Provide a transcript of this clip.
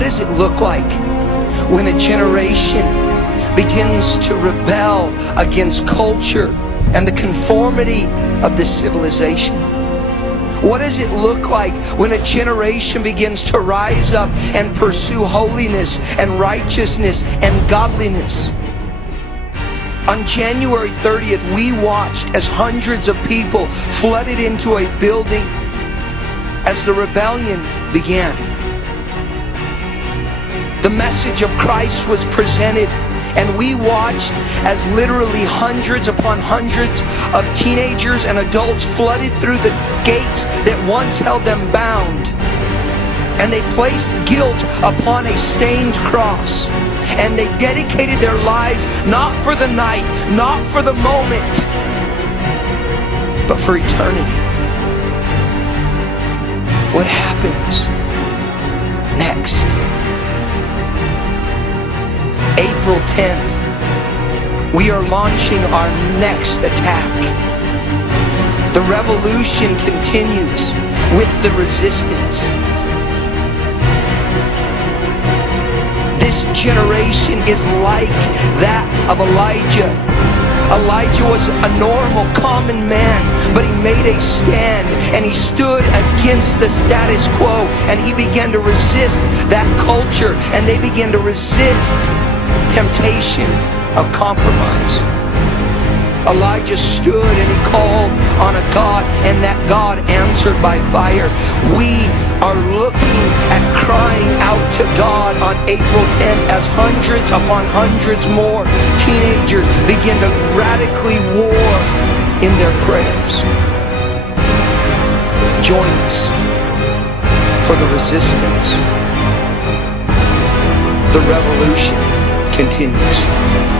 What does it look like when a generation begins to rebel against culture and the conformity of this civilization? What does it look like when a generation begins to rise up and pursue holiness and righteousness and godliness? On January 30th, we watched as hundreds of people flooded into a building as the rebellion began. The message of Christ was presented, and we watched as literally hundreds upon hundreds of teenagers and adults flooded through the gates that once held them bound. And they placed guilt upon a stained cross. And they dedicated their lives not for the night, not for the moment, but for eternity. What happens next? April 10th, we are launching our next attack. The revolution continues with the resistance. This generation is like that of Elijah. Elijah was a normal, common man, but he made a stand and he stood against the status quo, and he began to resist that culture, and they began to resist temptation of compromise. Elijah stood and he called on a God, and that God answered by fire. We are looking at crying out to God on April 10th as hundreds upon hundreds more teenagers begin to radically war in their prayers. Join us for the resistance. The revolution continues.